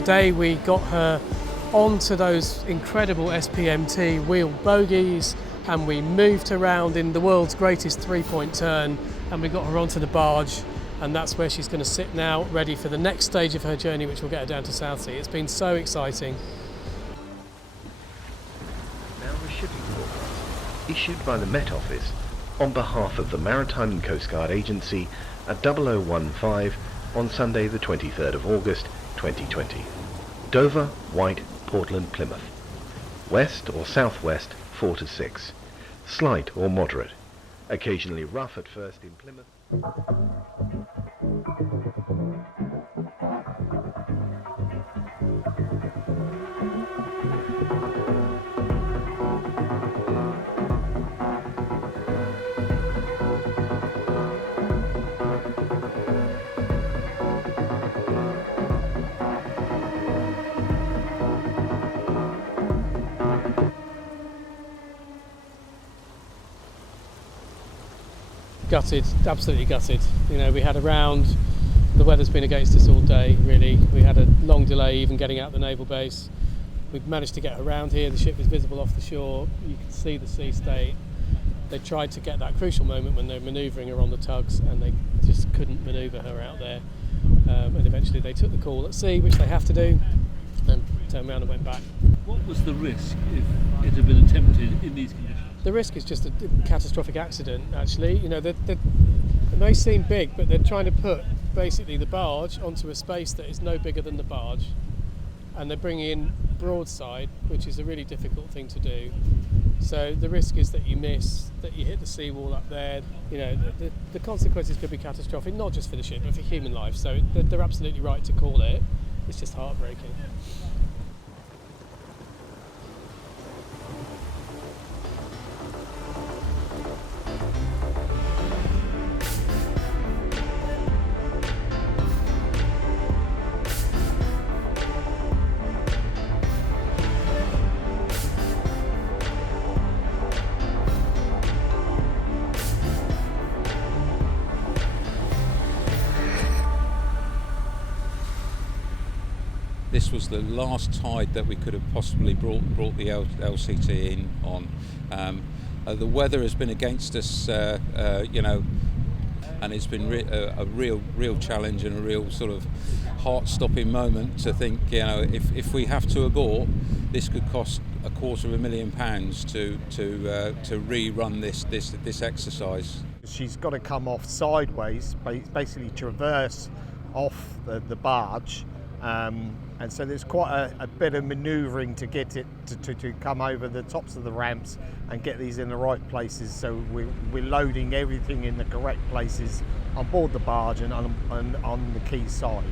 Today we got her onto those incredible SPMT wheel bogies and we moved around in the world's greatest three-point turn, and we got her onto the barge, and that's where she's going to sit now, ready for the next stage of her journey, which will get her down to Southsea. It's been so exciting. Now the shipping forecast, issued by the Met Office on behalf of the Maritime and Coast Guard Agency at 0015 on Sunday the 23rd of August 2020. Dover, White, Portland, Plymouth. West or southwest 4 to 6. Slight or moderate. Occasionally rough at first in Plymouth. Gutted, absolutely gutted. You know, we had around, the weather's been against us all day, really. We had a long delay even getting out the naval base. We've managed to get around here, the ship is visible off the shore, you can see the sea state. They tried to get that crucial moment when they're manoeuvring her on the tugs, and they just couldn't manoeuvre her out there. And eventually they took the call at sea, which they have to do, and turned around and went back. What was the risk if it had been attempted in these conditions? The risk is just a catastrophic accident, actually. You know, it may seem big, but they're trying to put basically the barge onto a space that is no bigger than the barge, and they're bringing in broadside, which is a really difficult thing to do. So the risk is that you miss, that you hit the seawall up there. You know, the consequences could be catastrophic, not just for the ship, but for human life. So they're absolutely right to call it. It's just heartbreaking. This was the last tide that we could have possibly brought the LCT in on. The weather has been against us, you know, and it's been a real challenge and a real sort of heart-stopping moment to think, you know, if we have to abort, this could cost £250,000 to rerun this exercise. She's got to come off sideways, basically traverse off the barge. And so there's quite a bit of manoeuvring to get it to come over the tops of the ramps and get these in the right places. So we're loading everything in the correct places on board the barge and on the quay side.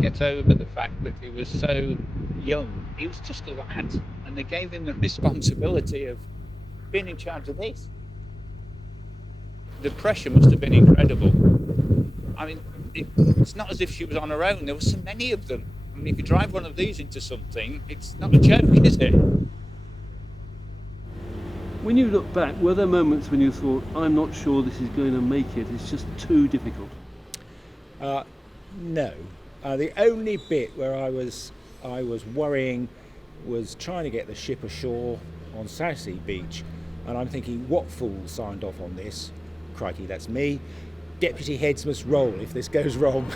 get over the fact that he was so young. He was just a lad, and they gave him the responsibility of being in charge of this. The pressure must have been incredible. I mean, it's not as if she was on her own. There were so many of them. I mean, if you drive one of these into something, it's not a joke, is it? When you look back, were there moments when you thought, I'm not sure this is going to make it, it's just too difficult? No. The only bit where I was worrying was trying to get the ship ashore on Southsea beach, and I'm thinking, what fool signed off on this? Crikey, that's me. Deputy heads must roll if this goes wrong.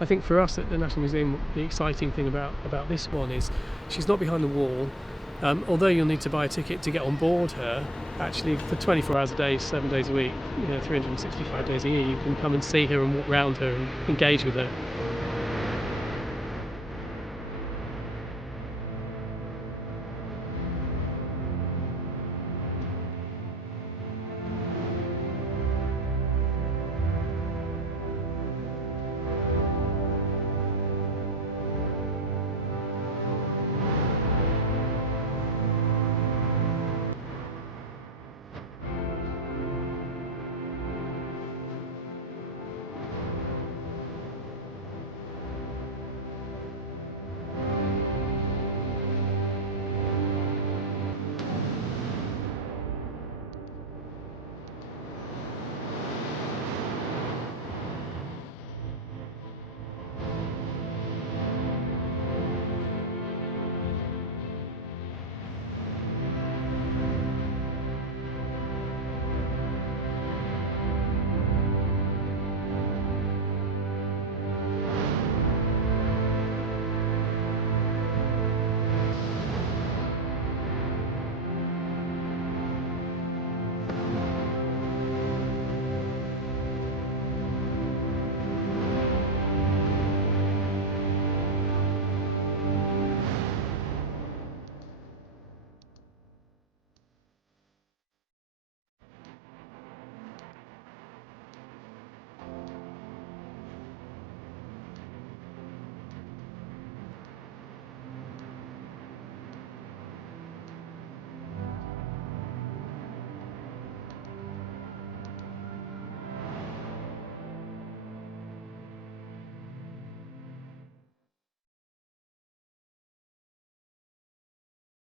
I think for us at the National Museum, the exciting thing about this one is she's not behind the wall. Although you'll need to buy a ticket to get on board her, actually for 24 hours a day, 7 days a week, 365 days a year, you can come and see her and walk around her and engage with her.